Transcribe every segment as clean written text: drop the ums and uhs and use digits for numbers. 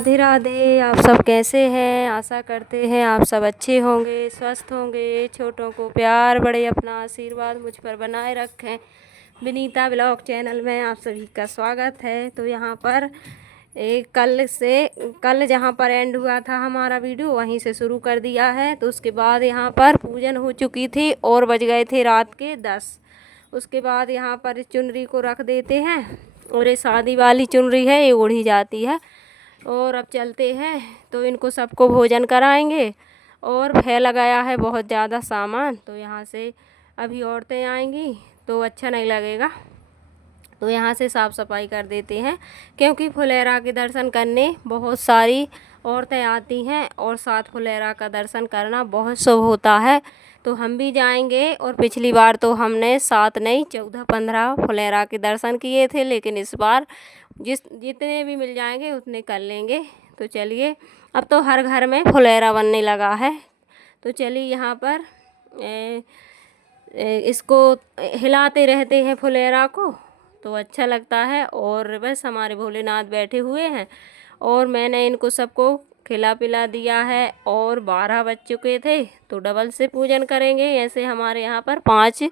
राधे राधे। आप सब कैसे हैं? आशा करते हैं आप सब अच्छे होंगे, स्वस्थ होंगे। छोटों को प्यार, बड़े अपना आशीर्वाद मुझ पर बनाए रखें। विनीता ब्लॉग चैनल में आप सभी का स्वागत है। तो यहाँ पर कल जहाँ पर एंड हुआ था हमारा वीडियो, वहीं से शुरू कर दिया है। तो उसके बाद यहाँ पर पूजन हो चुकी थी और बज गए थे रात के 10। उसके बाद यहाँ पर इस चुनरी को रख देते हैं और ये शादी वाली चुनरी है, ये ओढ़ी जाती है। और अब चलते हैं तो इनको सबको भोजन कराएंगे। और फैला गया है बहुत ज़्यादा सामान, तो यहाँ से अभी औरतें आएंगी तो अच्छा नहीं लगेगा, तो यहाँ से साफ़ सफाई कर देते हैं। क्योंकि फुलेरा के दर्शन करने बहुत सारी औरतें आती हैं और साथ फुलेरा का दर्शन करना बहुत शुभ होता है। तो हम भी जाएंगे। और पिछली बार तो हमने 7 नहीं 14-15 फुलेरा के दर्शन किए थे, लेकिन इस बार जितने भी मिल जाएंगे उतने कर लेंगे। तो चलिए, अब तो हर घर में फुलेरा बनने लगा है। तो चलिए यहाँ पर इसको हिलाते रहते हैं फुलेरा को, तो अच्छा लगता है। और बस हमारे भोलेनाथ बैठे हुए हैं और मैंने इनको सबको खिला पिला दिया है। और 12 बज चुके थे तो डबल से पूजन करेंगे। ऐसे हमारे यहाँ पर 5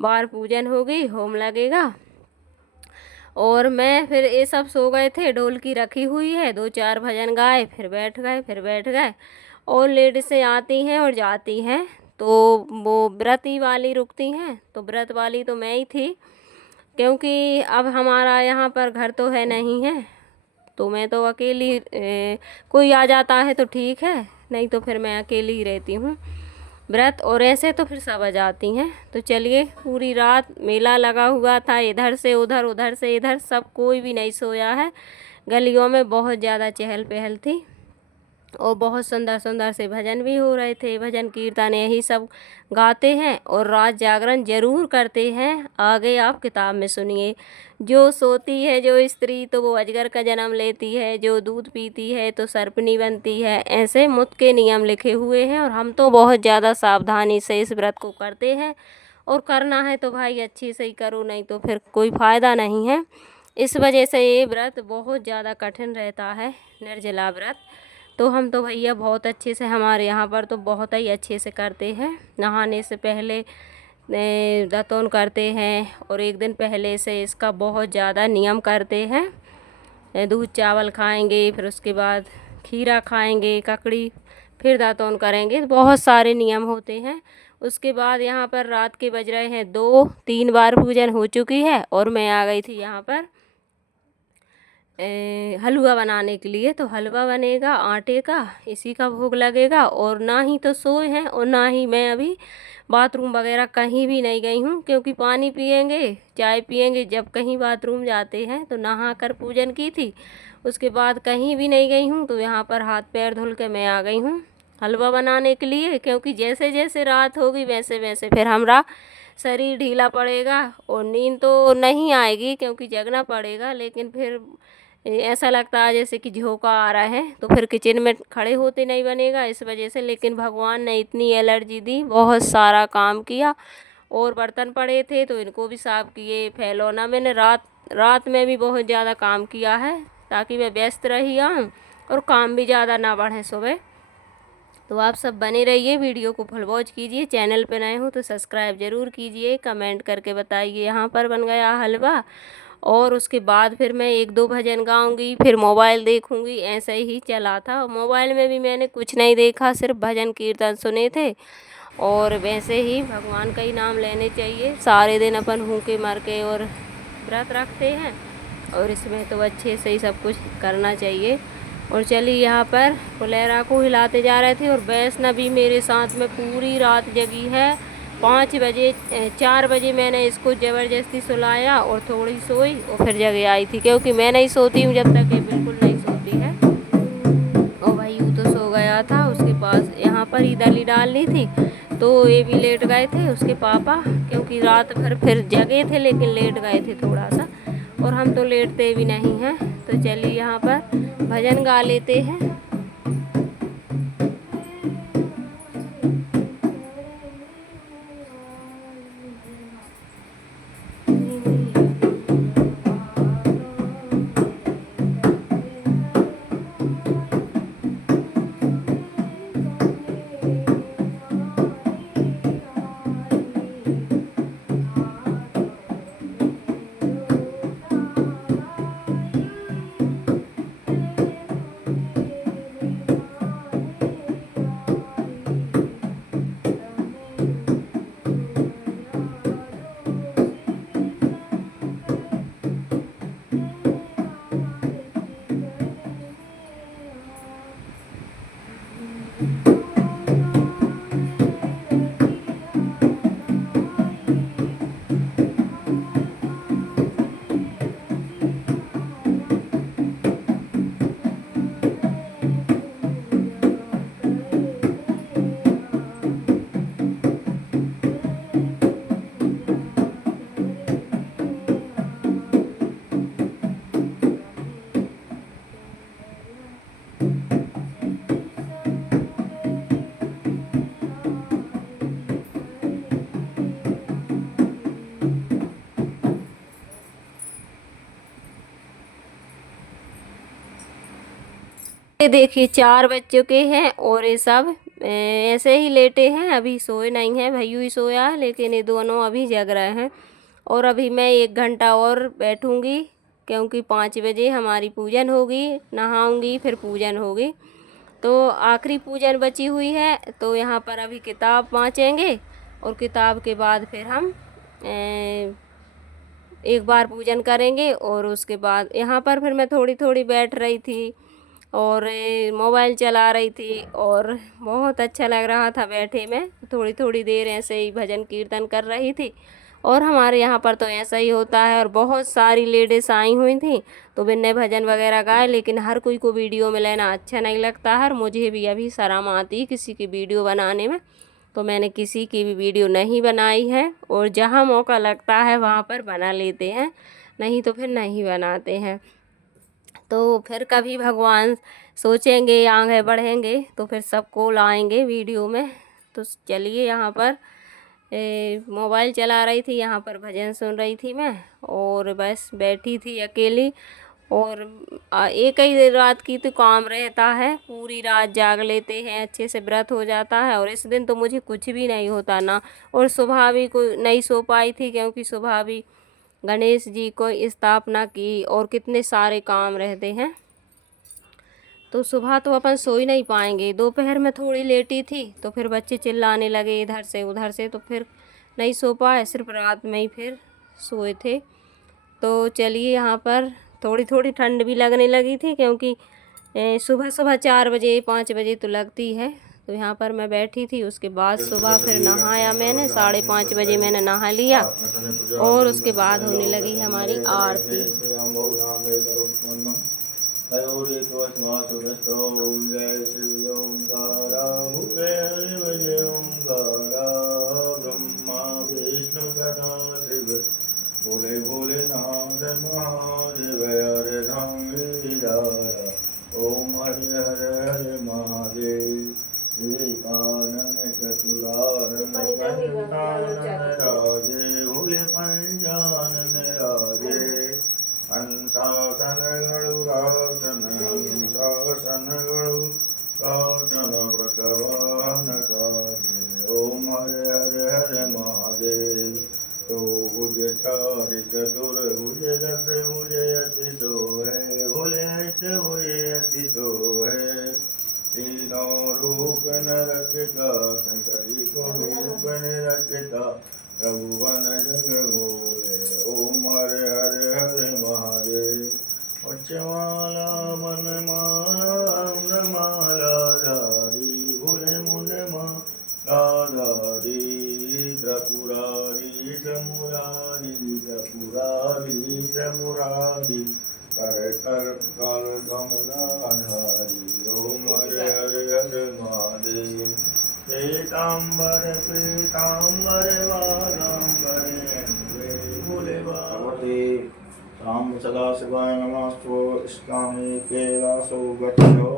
बार पूजन होगी, होम लगेगा। और मैं फिर ये सब सो गए थे, ढोलकी रखी हुई है, 2-4 भजन गाए, फिर बैठ गए। और लेडीसें आती हैं और जाती हैं, तो वो व्रती वाली रुकती हैं। तो व्रत वाली तो मैं ही थी, क्योंकि अब हमारा यहाँ पर घर तो है नहीं है, तो मैं तो अकेली कोई आ जाता है तो ठीक है, नहीं तो फिर मैं अकेली ही रहती हूँ व्रत। और ऐसे तो फिर सब आ जाती हैं। तो चलिए, पूरी रात मेला लगा हुआ था, इधर से उधर उधर से इधर, सब कोई भी नहीं सोया है। गलियों में बहुत ज़्यादा चहल पहल थी और बहुत सुंदर सुंदर से भजन भी हो रहे थे। भजन कीर्तन यही सब गाते हैं और रात जागरण ज़रूर करते हैं। आगे आप किताब में सुनिए, जो सोती है जो स्त्री तो वो अजगर का जन्म लेती है, जो दूध पीती है तो सर्पनी बनती है। ऐसे मुत के नियम लिखे हुए हैं और हम तो बहुत ज़्यादा सावधानी से इस व्रत को करते हैं। और करना है तो भाई अच्छे से ही करो, नहीं तो फिर कोई फ़ायदा नहीं है। इस वजह से ये व्रत बहुत ज़्यादा कठिन रहता है, निर्जला व्रत। तो हम तो भैया बहुत अच्छे से, हमारे यहाँ पर तो बहुत ही अच्छे से करते हैं। नहाने से पहले दातून करते हैं और एक दिन पहले से इसका बहुत ज़्यादा नियम करते हैं। दूध चावल खाएंगे, फिर उसके बाद खीरा खाएंगे, ककड़ी, फिर दातून करेंगे। बहुत सारे नियम होते हैं। उसके बाद यहाँ पर रात के बज रहे हैं 2-3 बार पूजन हो चुकी है और मैं आ गई थी यहाँ पर हलवा बनाने के लिए। तो हलवा बनेगा आटे का, इसी का भोग लगेगा। और ना ही तो सोए हैं और ना ही मैं अभी बाथरूम वगैरह कहीं भी नहीं गई हूँ, क्योंकि पानी पिएंगे, चाय पिएंगे, जब कहीं बाथरूम जाते हैं तो नहा कर पूजन की थी। उसके बाद कहीं भी नहीं गई हूँ, तो यहाँ पर हाथ पैर धुल के मैं आ गई हूँ हलवा बनाने के लिए। क्योंकि जैसे जैसे रात होगी वैसे वैसे फिर हमारा शरीर ढीला पड़ेगा और नींद तो नहीं आएगी, क्योंकि जगना पड़ेगा। लेकिन फिर ऐसा लगता है जैसे कि झोंका आ रहा है, तो फिर किचन में खड़े होते नहीं बनेगा इस वजह से। लेकिन भगवान ने इतनी एलर्जी दी, बहुत सारा काम किया। और बर्तन पड़े थे तो इनको भी साफ़ किए। फैलौना मैंने रात में भी बहुत ज़्यादा काम किया है, ताकि मैं व्यस्त रही आऊँ और काम भी ज़्यादा ना बढ़े सुबह। तो आप सब बने रहिए, वीडियो को फुल वॉच कीजिए। चैनल पे नए हो तो सब्सक्राइब ज़रूर कीजिए, कमेंट करके बताइए यहाँ पर बन गया हलवा। और उसके बाद फिर मैं 1-2 भजन गाऊंगी, फिर मोबाइल देखूंगी। ऐसे ही चला था। मोबाइल में भी मैंने कुछ नहीं देखा, सिर्फ भजन कीर्तन सुने थे। और वैसे ही भगवान का ही नाम लेने चाहिए। सारे दिन अपन भूखे मर के और व्रत रखते हैं, और इसमें तो अच्छे से ही सब कुछ करना चाहिए। और चलिए, यहाँ पर फुलेरा को हिलाते जा रहे थे और वैष्णवी मेरे साथ में पूरी रात जगी है। 4 बजे मैंने इसको ज़बरदस्ती सुलाया और थोड़ी सोई और फिर जग आई थी, क्योंकि मैं नहीं सोती हूँ जब तक ये बिल्कुल नहीं सोती है। और भाई वो तो सो गया था, उसके पास यहाँ पर ही दली डालनी थी, तो ये भी लेट गए थे उसके पापा, क्योंकि रात भर फिर जगे थे लेकिन लेट गए थे थोड़ा सा। और हम तो लेटते भी नहीं हैं। तो चलिए यहाँ पर भजन गा लेते हैं। ये देखिए 4 बज चुके हैं और ये सब ऐसे ही लेटे हैं, अभी सोए नहीं हैं। भैयू ही सोया है लेकिन ये दोनों अभी जग रहे हैं। और अभी मैं 1 घंटा और बैठूंगी क्योंकि 5 बजे हमारी पूजन होगी, नहाऊंगी फिर पूजन होगी। तो आखिरी पूजन बची हुई है, तो यहाँ पर अभी किताब वाँचेंगे और किताब के बाद फिर हम एक बार पूजन करेंगे। और उसके बाद यहाँ पर फिर मैं थोड़ी थोड़ी बैठ रही थी और मोबाइल चला रही थी और बहुत अच्छा लग रहा था बैठे में। थोड़ी थोड़ी देर ऐसे ही भजन कीर्तन कर रही थी। और हमारे यहाँ पर तो ऐसा ही होता है और बहुत सारी लेडीज़ आई हुई थी तो बिन्ने भजन वगैरह गाए, लेकिन हर कोई को वीडियो में लेना अच्छा नहीं लगता है और मुझे भी अभी शर्म आती है किसी की वीडियो बनाने में, तो मैंने किसी की भी वीडियो नहीं बनाई है। और जहाँ मौका लगता है वहाँ पर बना लेते हैं, नहीं तो फिर नहीं बनाते हैं। तो फिर कभी भगवान सोचेंगे, आगे बढ़ेंगे तो फिर सबको लाएंगे वीडियो में। तो चलिए, यहाँ पर मोबाइल चला रही थी, यहाँ पर भजन सुन रही थी मैं और बस बैठी थी अकेली। और एक ही रात की तो काम रहता है, पूरी रात जाग लेते हैं, अच्छे से व्रत हो जाता है। और इस दिन तो मुझे कुछ भी नहीं होता ना, और सुबह भी कोई नहीं सो पाई थी क्योंकि सुबह भी गणेश जी को स्थापना की और कितने सारे काम रहते हैं, तो सुबह तो अपन सो ही नहीं पाएंगे। दोपहर में थोड़ी लेटी थी तो फिर बच्चे चिल्लाने लगे इधर से उधर से, तो फिर नहीं सो पाए, सिर्फ रात में ही फिर सोए थे। तो चलिए, यहाँ पर थोड़ी थोड़ी ठंड भी लगने लगी थी क्योंकि सुबह सुबह 4 बजे 5 बजे तो लगती है। तो यहाँ पर मैं बैठी थी, उसके बाद सुबह फिर नहाया मैंने, 5:30 बजे मैंने नहा लिया और उसके बाद होने लगी हमारी आरती। भोले भोले नाथ महादेव हरे राम ओम हरे हरे हरे महादेव एकानन चतुरानन पंचानन राजे भोले पंचानन राजे हंसासनगणु रासन हंसासनगणु रासन व्रतवाहन काजे ओम हरे हरे हरे महादेव। तो भुज 4 चतुर्भुज दस भुज अति सो है भोले अति सो है तीनों रूप नरकता शंकरी को रूप निरकता रघुवन जग बोले ओम हरे हरे हरे महादेव। उच्चमाला मन माला माला धारी भोले मुन मालाधारी त्रिपुरारी त्रिमुरारी त्रिपुरारी त्रिमुरारी कर कर काल कमलाधारी ओम हरे हरे हरे महादेव। पीताम्बर पीताम्बर वादाम्बर भोले भगवते राम सदा शिवाय नमस्ते इष्कामे कैलासो गच्छो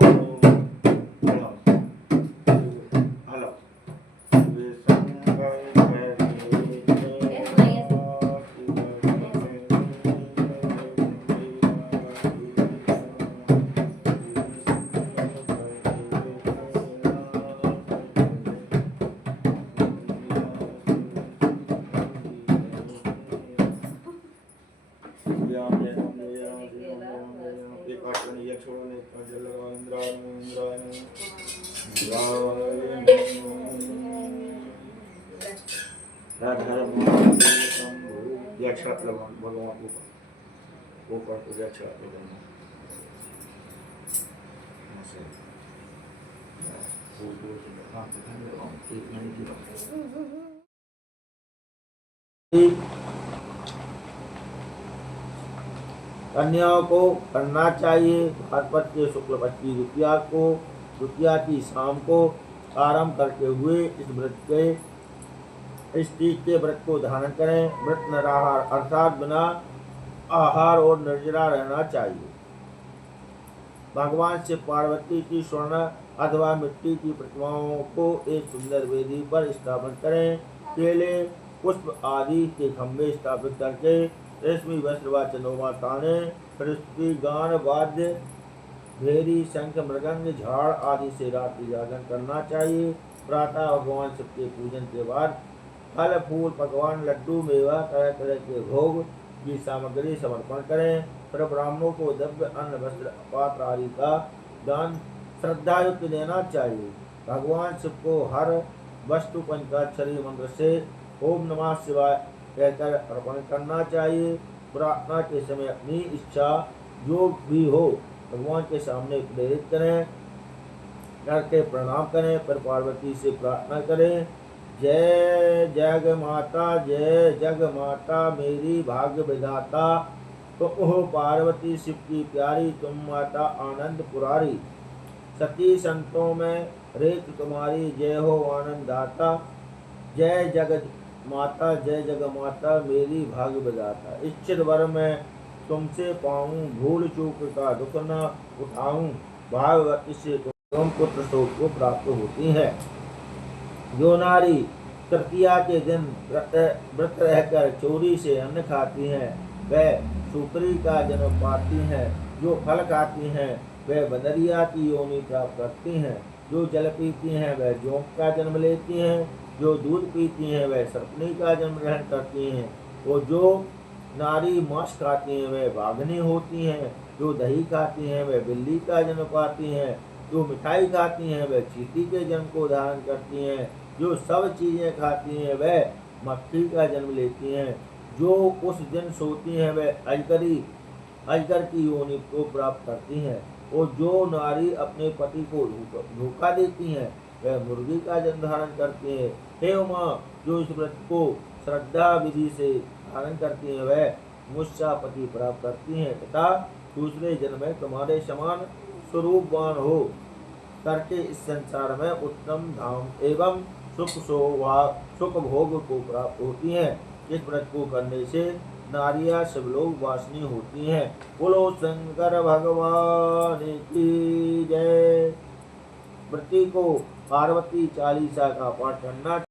भगवान ऊपर पूजा चढ़ाते कन्याओं को करना चाहिए। भाद्रपद के शुक्ल पक्ष की द्वितीया की शाम को आरंभ करते हुए इस तीज के व्रत को धारण करें। व्रत निराहार अर्थात बिना आहार और निर्जरा रहना चाहिए। भगवान शिव पार्वती की स्वर्ण अथवा मिट्टी की प्रतिमाओं को एक सुंदर वेदी पर स्थापित करें। केले पुष्प आदि के खंभे स्थापित करके रेशमी वस्त्र व चंद्रमा ताने, प्रस्तुति गान वाद्य भेरी, शंख, मृदंग, झाड़ आदि से रात्रि जागरण करना चाहिए। प्रातः भगवान शिव के पूजन के बाद फल, फूल, पकवान, लड्डू, मेवा, तरह तरह के भोग की सामग्री समर्पण करें। फिर ब्राह्मणों को द्रव्य, अन्न, वस्त्र, पात्र आदि का दान श्रद्धायुक्त देना चाहिए। भगवान शिव को हर वस्तु पंचाक्षरी मंत्र से ओम नमः शिवाय कहकर अर्पण करना चाहिए। प्रार्थना के समय अपनी इच्छा जो भी हो भगवान के सामने प्रेरित करें, करके प्रणाम करें। फिर पार्वती से प्रार्थना करें, जय जग माता, जय जग माता मेरी भाग्य विधाता, तुम हो पार्वती शिव की प्यारी, तुम माता आनंद पुरारी, सती संतों में रेत तुम्हारी, जय हो आनंद दाता, जय जग माता, जय जग माता मेरी भाग्य विधाता। इच्छित वर मैं तुमसे पाऊं, भूल चूक का दुख न उठाऊं, भागवती से तुम पुत्र शोक को प्राप्त होती है। जो नारी तृतीया के दिन व्रत रहकर चोरी से अन्न खाती हैं वह सुकरी का जन्म पाती हैं। जो फल खाती हैं वह बदरिया की योनि प्राप्त करती हैं। जो जल पीती हैं वह जोंक का जन्म लेती हैं। जो दूध पीती हैं वह सर्पनी का जन्म ग्रहण करती हैं। और जो नारी मांस खाती हैं वह बाघनी होती हैं। जो दही खाती हैं वह बिल्ली का जन्म पाती हैं। जो मिठाई खाती हैं वह चींटी के जन्म को धारण करती हैं। जो सब चीजें खाती हैं वह मक्खी का जन्म लेती हैं। जो उस दिन सोती हैं वह अजगर की योनि को प्राप्त करती हैं। और जो नारी अपने पति को धोखा देती हैं वह मुर्गी का जन्म धारण करती है। हे उमा, जो इस व्रत को श्रद्धा विधि से धारण करती है वह मुझसा पति प्राप्त करती है तथा दूसरे जन्म में तुम्हारे समान स्वरूपवान हो करके इस संसार में उत्तम धाम एवं सुख भोग को प्राप्त होती हैं। इस व्रत को करने से नारियां सब लोग वासनी होती हैं। बोलो शंकर भगवान की जय। व्रती को पार्वती चालीसा का पाठ करना